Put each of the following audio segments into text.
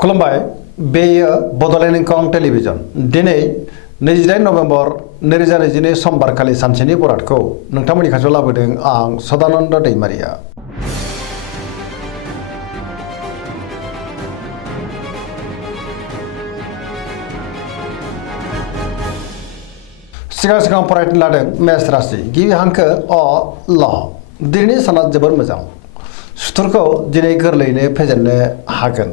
खुलुमबाय बेयो बड'लेण्ड इंखं टेलिभिजन दिनै 28 नभेम्बर 2022 समबारखालि सानसेनि बरादखौ नोंथांमोननि खाथियाव लाबोदों आं सदानन्द दैमारिया। सिगां फरायनो लादों मेष राशि गिबि हांखो अ ल दिनैनि साना जोबोर मोजां सुथुरखौ दिनै गोरलैयैनो फेजेननो हागोन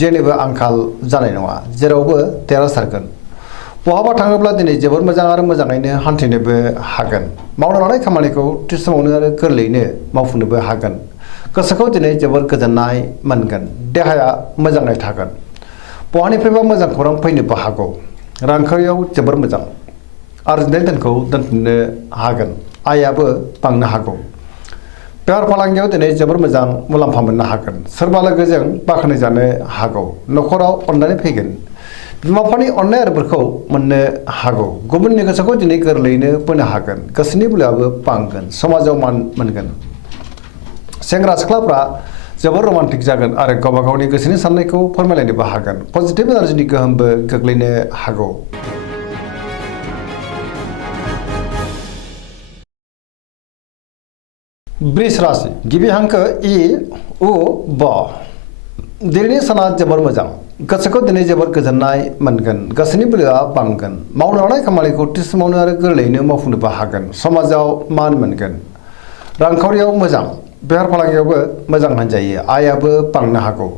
जेनिबो आंखाल जानाय नङा जेरावबो देरहासारगोन बहाबा थाङोब्ला दिनै जोबोर मोजां आरो मोजाङैनो हान्थिनोबो हागोन मावनो लानाय खामानिखौ थि समावनो आरो गोरलैयैनो मावफुंनोबो हागोन गोसोखौ दिनै जोबोर गोजोननाय मोनगोन देहाया मोजाङै थागोन बहानिफ्रायबा मोजां खौरां फैनोबो हागौ रांखावरियाव जोबोर मोजां आरजिनाय धोनखौ दोनथुमनो हागोन आयाबो बांनो हागौ बेफार फालांगियाव दिनै जोबोर मोजां मुलाम्फा मोननो हागोन सोरबा लोगोजों बाख्नायजानो हागौ न'खराव अननानै फैगोन बिमा बिफानि अननाय आरो बोरखौ मोननो हागौ गुबुननि गोसोखौ दिनै गोरलैयैनो बोनो हागोन गोसोनि बोलोआबो बांगोन समाजाव मान मोनगोन सेंग्रा सिख्लाफ्रा जोबोर रमान्टिक जागोन आरो गावबा गावनि गोसोनि साननायखौ फोरमायलायनोबो हागोन पजिटिभ एनार्जिनि गोहोमबो गोग्लैनो हागौ। वृष राशि गिबि हांखो इ उ ब दिनैनि साना जोबोर मोजां गोसोखौ दिनै जोबोर गोजोननाय मोनगोन गोसोनि बोलोआ बांगोन मावनो लानाय खामानिखौ थि समावनो आरो गोरलैयैनो मावफुंनोबो हागोन समाजाव मान मोनगोन रांखावरियाव मोजां बेफार फालांगियावबो मोजां होनजायो आयाबो बांनो हागौ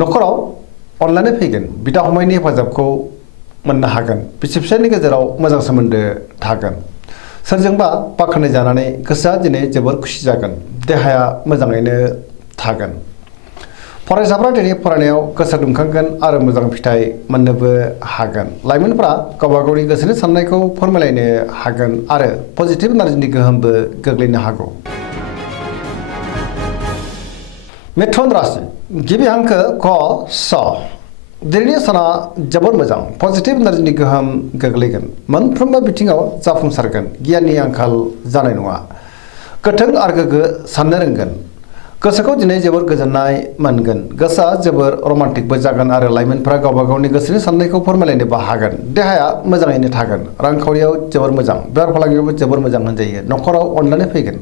न'खराव अनलायनाय फैगोन बिदा फंबायनि हेफाजाबखौ मोननो हागोन बिसि फिसायनि गेजेराव मोजां सोमोन्दो थागोन सोरजोंबा बाख्नाय जानानै गोसोआ दिनै जोबोर खुसि जागोन देहाया मोजाङैनो थागोन फरायसाफ्रा दिनै फरायनायाव गोसो दुंखांगोन आरो मोजां फिथाइ मोननोबो हागोन लाइमोनफ्रा गावबा गावनि गोसोनि साननायखौ फोरमायलायनो हागोन आरो पजिटिभ एनार्जिनि गोहोमबो गोग्लैनो हागौ। मिथुन राशि गिबि हांखो क स दिनैनि साना जोबोर मोजां पजिटिभ एनार्जिनि गोहोम गोग्लैगोन मोनफ्रोमबो बिथिङाव जाफुंसारगोन गियाननि आंखाल जानाय नङा गोथों आरो गोग्गो साननो रोंगोन गोसोखौ दिनै जोबोर गोजोननाय मोनगोन गोसोआ जोबोर रमान्टिकबो जागोन आरो लाइमोनफ्रा गावबा गावनि गोसोनि साननायखौ फोरमायलायनोबो हागोन देहाया मोजाङैनो थागोन रांखावरियाव जोबोर मोजां बेफार फालांगियावबो जोबोर मोजां होनजायो न'खराव अननानै फैगोन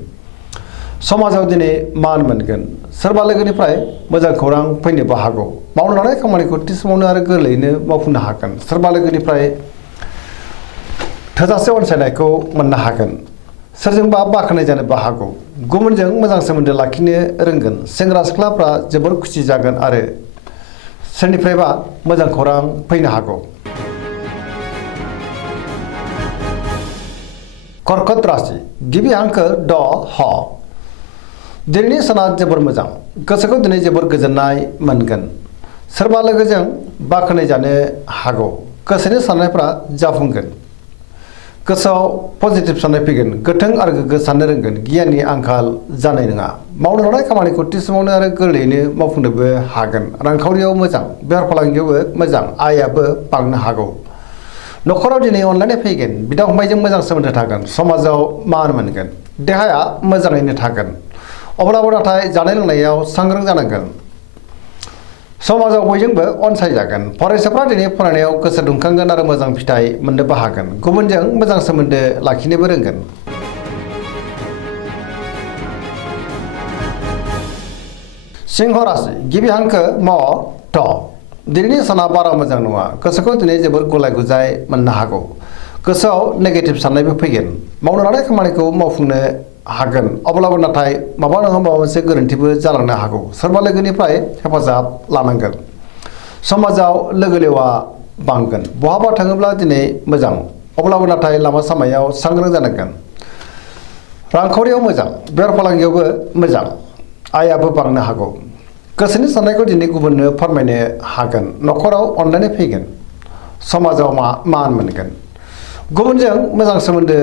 समाजाव दिनै मान मोनगोन सोरबा लोगोनिफ्राय मोजां खौरां फैनोबो हागौ मावनो लानाय खामानिखौ थि समावनो आरो गोरलैयैनो मावफुंनो हागोन सोरबा लोगोनिफ्राय थोजासे अनसायनायखौ मोननो हागोन सोरजोंबा बाख्नाय जानोबो हागौ गुबुनजों मोजां सोमोन्दो लाखिनो रोंगोन सेंग्रा सिख्लाफ्रा जोबोर खुसि जागोन आरो सोरनिफ्रायबा मोजां खौरां फैनो हागौ। कर्कट राशि गिबि हांखो ड ह दिनैनि साना जोबोर मोजां गोसोखौ दिनै जोबोर गोजोननाय मोनगोन सोरबा लोगोजों बाख्नाय जानो हागौ गोसोनि साननायफ्रा जाफुंगोन गोसोआव पजिटिभ साननाय फैगोन गोथों आरो गोग्गो साननो रोंगोन गियाननि आंखाल जानाय नङा मावनो लानाय खामानिखौ थि समावनो आरो गोरलैयैनो मावफुंनोबो हागोन रांखावरियाव मोजां बेफार फालांगियावबो मोजां आयाबो बांनो हागौ न'खराव दिनै अनलायनाय फैगोन बिदा फंबायजों मोजां सोमोन्दो थागोन समाजाव मान मोनगोन देहाया मोजाङैनो थागोन अब्लाबो नाथाय जानाय लोंनायाव सांग्रां जानांगोन समाजाव बयजोंबो अनसायजागोन फरायसाफ्रा दिनै फरायनायाव गोसो दुंखांगोन आरो मोजां फिथाइ मोननोबो हागोन गुबुनजों मोजां सोमोन्दो लाखिनोबो रोंगोन। सिंह राशि गिबि हांखो म थ दिनैनि साना बारा मोजां नङा गोसोखौ दिनै जोबोर गुलाय गुजाय मोननो हागौ गोसोआव नेगेटिभ साननायबो फैगोन मावनो लानाय खामानिखौ मावफुंनो हागोन अब्लाबो नाथाय माबा नङा माबा मोनसे गोरोन्थिबो जालांनो हागौ सोरबा लोगोनिफ्राय हेफाजाब लानांगोन समाजाव लोगो लेवा बांगोन बहाबा थाङोब्ला दिनै मोजां अब्लाबो नाथाय लामा सामायाव सांग्रां जानांगोन रांखावरियाव मोजां बेफार फालांगियावबो मोजां आयाबो बांनो हागौ गोसोनि साननायखौ दिनै गुबुननो फोरमायनो हागोन न'खराव अनलायनाय फैगोन समाजाव मान मोनगोन गुबुनजों मोजां सोमोन्दो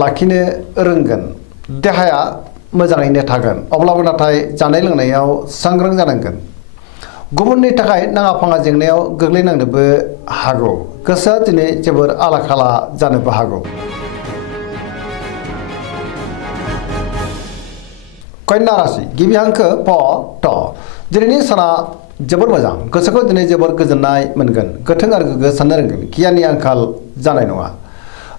लाखिनो रोंगोन देहाया मोजाङैनो थागोन अब्लाबो नाथाय जानाय लोंनायाव सांग्रां जानांगोन गुबुननि थाखाय नाङा फाङा जेंनायाव गोग्लैनांनोबो हागौ गोसोआ दिनै जोबोर आला खाला जानोबो हागौ। कन्या राशि गिबि हांखो प ट दिनैनि साना जोबोर मोजां गोसोखौ दिनै जोबोर गोजोननाय मोनगोन गोथों आरो गोग्गो साननो रोंगोन गियाननि आंखाल जानाय नङा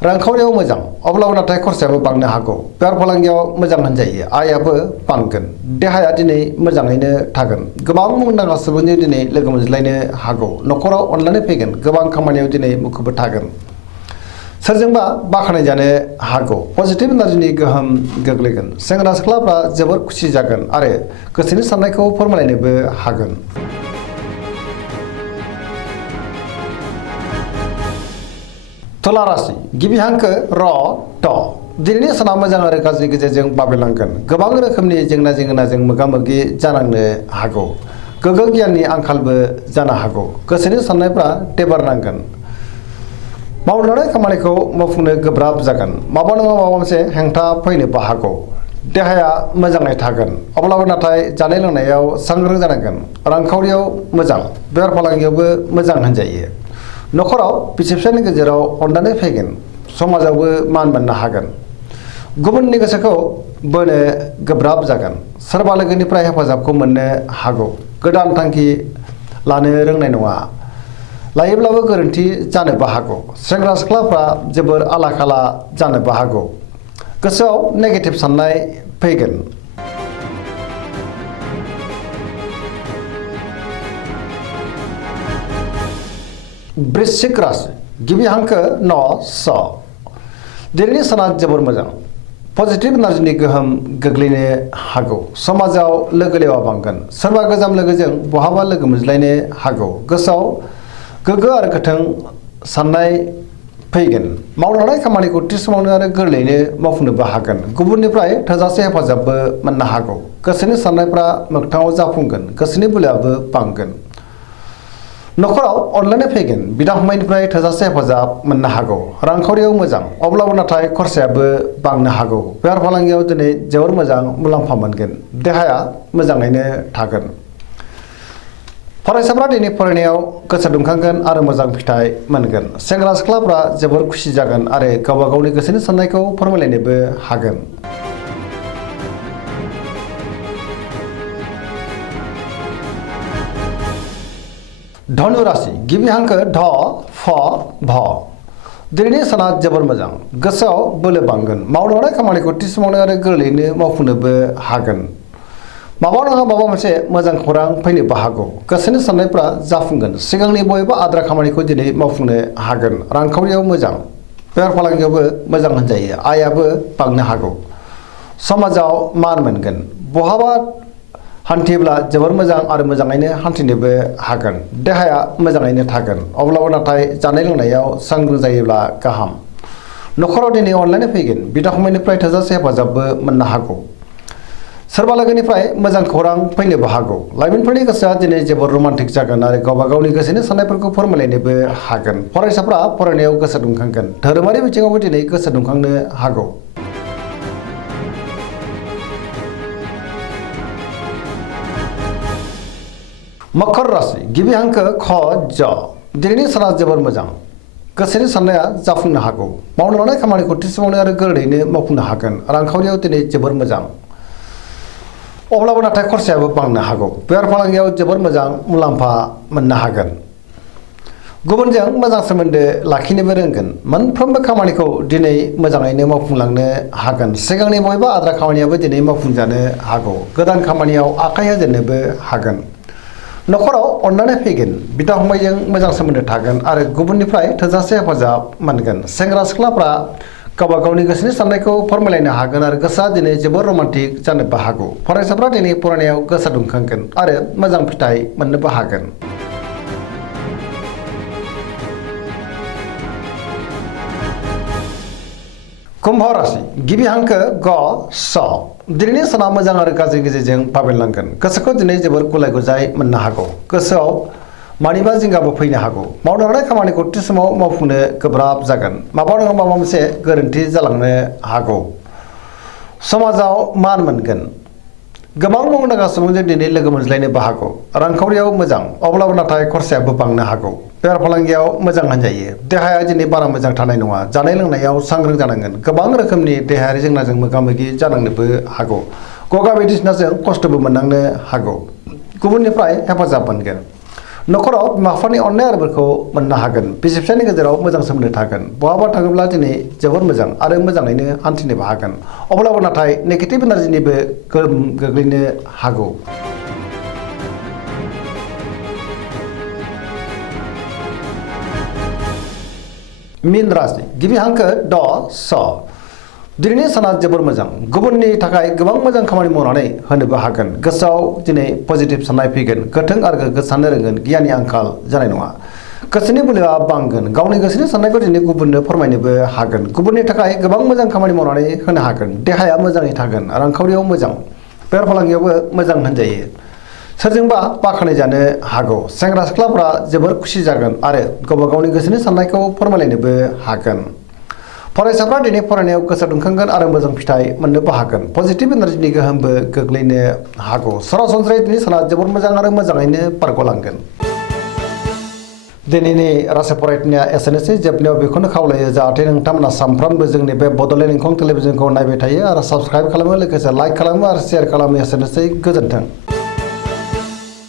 रांखावरियाव मोजां अब्लाबो नाथाय खरसायाबो बांनो हागौ बेफार फालांगियाव मोजां होनजायो आयाबो बांगोन देहाया दिनै मोजाङैनो थागोन गोबां मुंदांखा सुबुंजों दिनै लोगो मोनज्लायनो हागौ न'खराव अनलायनाय फैगोन गोबां खामानियाव दिनै मुखुबबो थागोन सोरजोंबा बाख्नाय जानो हागौ पजिटिभ एनार्जिनि गोहोम गोग्लैगोन सेंग्रा सिख्लाफ्रा जोबोर खुसि जागोन आरो गोसोनि साननायखौ फोरमायलायनोबो हागोन तुला राशि गिबि हांखो र ट दिनैनि साना मोजां आरो गाज्रि गेजेरजों बाबेलांगोन गोबां रोखोमनि जेंना जेंनाजों मोगा मोगि जानांनो हागौ गोग्गो गियाननि आंखालबो जानो हागौ गोसोनि साननायफ्रा टेबारनांगोन मावलांनाय खामानिखौ मावफुंनो गोब्राब जागोन माबा नङा माबा मोनसे हेंथा फैनोबो हागौ देहाया मोजाङै थागोन अब्लाबो नाथाय जानाय लोंनायाव सांग्रां जानांगोन रांखावरियाव मोजां बेफार फालांगियावबो मोजां होनजायो न'खराव बिसि फिसायनि गेजेराव अनलायनाय फैगोन समाजावबो मान मोननो हागोन गुबुननि गोसोखौ बोनो गोब्राब जागोन सोरबा लोगोनिफ्राय हेफाजाबखौ मोननो हागौ गोदान थांखि लानो रोंनाय नङा लायोब्लाबो गोरोन्थि जानोबो हागौ सेंग्रा सिख्लाफ्रा जोबोर आला खाला जानोबो हागौ गोसोआव नेगेटिभ साननाय फैगोन वृश्चिक राशि गिबि हांखो न स दिनैनि साना जोबोर मोजां पजिटिभ एनार्जिनि गोहोम गोग्लैनो हागौ समाजाव लोगो लेवा बांगोन सोरबा गोजाम लोगोजों बहाबा लोगो मोनज्लायनो हागौ गोसोआव गोग्गो आरो गोथों साननाय फैगोन मावलांनाय खामानिखौ थि समावनो आरो गोरलैयैनो मावफुंनोबो हागोन गुबुननिफ्राय थोजासे हेफाजाबबो मोननो हागौ गोसोनि साननायफ्रा मोगथाङाव जाफुंगोन गोसोनि बोलोआबो बांगोन न'खराव अनलायनाय फैगोन बिदा फंबायनिफ्राय थोजासे हेफाजाब मोननो हागौ रांखावरियाव मोजां अब्लाबो नाथाय खरसायाबो बांनो हागौ बेफार फालांगियाव दिनै जोबोर मोजां मुलाम्फा मोनगोन देहाया मोजाङैनो थागोन फरायसाफ्रा दिनै फरायनायाव गोसो दुंखांगोन आरो मोजां फिथाइ मोनगोन सेंग्रा सिख्लाफ्रा जोबोर खुसि जागोन आरो गावबा गावनि गोसोनि साननायखौ फोरमायलायनोबो हागोन धनु राशि गिबि हांखो ध फ भ दिनैनि साना जोबोर मोजां गोसोआव बोलो बांगोन मावलांनाय खामानिखौ थि समावनो आरो गोरलैयैनो मावफुंनोबो हागोन माबा नङा माबा मोनसे मोजां खौरां फैनोबो हागौ गोसोनि साननायफ्रा जाफुंगोन सिगांनि बबेबा आद्रा खामानिखौ दिनै मावफुंनो हागोन रांखावरियाव मोजां बेफार फालांगियावबो मोजां होनजायो आयाबो बांनो हागौ समाजाव मान मोनगोन बहाबा हान्थियोब्ला जोबोर मोजां आरो मोजाङैनो हान्थिनोबो हागोन देहाया मोजाङैनो थागोन अब्लाबो नाथाय जानाय लोंनायाव सांग्रां जायोब्ला गाहाम न'खराव दिनै अनलायनाय फैगोन बिदा फंबायनिफ्राय थोजासे हेफाजाबबो मोननो हागौ सोरबा लोगोनिफ्राय मोजां खौरां फैनोबो हागौ लाइमोनफोरनि गोसोआ दिनै जोबोर रमान्टिक जागोन आरो गावबा गावनि गोसोनि साननायफोरखौ फोरमायलायनोबो हागोन फरायसाफ्रा फरायनायाव गोसो दुंखांगोन धोरोमारि बिथिङावबो दिनै गोसो दुंखांनो हागौ मकर राशि गिबि हांखो ख ज दिनैनि साना जोबोर मोजां गोसोनि साननाया जाफुंनो हागौ मावनो लानाय खामानिखौ थि समावनो आरो गोरलैयैनो मावफुंनो हागोन रांखावरियाव दिनै जोबोर मोजां अब्लाबो नाथाय खरसायाबो बांनो हागौ बेफार फालांगियाव जोबोर मोजां मुलाम्फा मोननो हागोन गुबुनजों मोजां सोमोन्दो लाखिनोबो रोंगोन मोनफ्रोमबो खामानिखौ दिनै मोजाङैनो मावफुंलांनो हागोन सिगांनि बबेबा आद्रा खामानियाबो दिनै मावफुंजानो हागौ गोदान खामानियाव आखाइ होजेननोबो हागोन न'खराव अननानै फैगोन बिदा फंबायजों मोजां सोमोन्दो थागोन आरो गुबुननिफ्राय थोजासे हेफाजाब मोनगोन सेंग्रा सिख्लाफ्रा गावबा गावनि गोसोनि साननायखौ फोरमायलायनो हागोन आरो गोसोआ दिनै जोबोर रमान्टिक जानोबो हागौ फरायसाफ्रा दिनै फरायनायाव गोसो दुंखांगोन आरो मोजां फिथाइ मोननोबो हागोन कुम्भ राशि गिबि हांखो ग स दिनैनि साना मोजां आरो गाज्रि गेजेरजों बाबेनलांगोन गोसोखौ दिनै जोबोर गुलाय गुजाय मोननो हागौ गोसोआव मानिबा जिंगाबो फैनो हागौ मावनो हानाय खामानिखौ थि समाव मावफुंनो गोब्राब जागोन माबा नङा माबा मोनसे गोरोन्थि जालांनो हागौ समाजाव मान मोनगोन गोबां मुंदांखा सुबुंजों दिनै लोगो मोनज्लायनोबो हागौ रांखावरियाव मोजां अब्लाबो नाथाय खरसायाबो बांनो हागौ बेफार फालांगियाव मोजां होनजायो देहाया दिनै बारा मोजां थानाय नङा जानाय लोंनायाव सांग्रां जानांगोन गोबां रोखोमनि देहायारि जेंनाजों मोगा मोगि जानांनोबो हागौ गगा बायदिसिनाजों खस्थ'बो मोननांनो हागौ गुबुननिफ्राय हेफाजाब मोनगोन। न'खराव बिमा-बिफानि अननाय आरो बोरखौ मोननो हागोन। बिसि-फिसायनि गेजेराव मोजां सोमोन्दो थागोन। बहाबा थाङोब्ला दिनै जोबोर मोजां आरो मोजाङैनो हान्थिनोबो हागोन। अब्लाबो नाथाय नेगेटिभ एनार्जिनिबो गोहोम गोग्लैनो हागौ। मीन राशि गिबि हांखो ड स। दिनैनि साना जोबोर मोजां। गुबुननि थाखाय गोबां मोजां खामानि मावनानै होनोबो हागोन। गोसोआव दिनै पजिटिभ साननाय फैगोन। गोथों आरो गोग्गो साननो रोंगोन। गियाननि आंखाल जानाय नङा। गोसोनि बोलोआ बांगोन। गावनि गोसोनि साननायखौ दिनै गुबुननो फोरमायनोबो हागोन। गुबुननि थाखाय गोबां मोजां खामानि मावनानै होनो हागोन। देहाया मोजाङै थागोन। रांखावरियाव मोजां। बेफार फालांगियावबो मोजां होनजायो। सोरजोंबा बाख्नाय जानो हागौ। सेंग्रा सिख्लाफोरा जोबोर खुसि जागोन आरो गावबा गावनि गोसोनि साननायखौ फोरमायलायनोबो हागोन। फरायसाफ्रा दिनै फरायनायाव गोसो दुंखांगोन आरो मोजां फिथाइ मोननोबो हागोन। पजिटिभ एनार्जिनि गोहोमबो गोग्लैनो हागौ। सरासनस्रायै दिनै साना जोबोर मोजां आरो मोजाङैनो बारग'लांगोन। दिनैनि राशि फरायनाया एसेनोसै। जोबनायाव बेखौनो खावलायो जाहाथे नोंथांमोना सानफ्रामबो जोंनि बे बड'लेण्ड इंखं टेलिभिजनखौ नायबाय थायो आरो साबस्क्राइब खालामो, लोगोसे लाइक खालामो आरो शेयार खालामो। एसेनोसै, गोजोन्थों।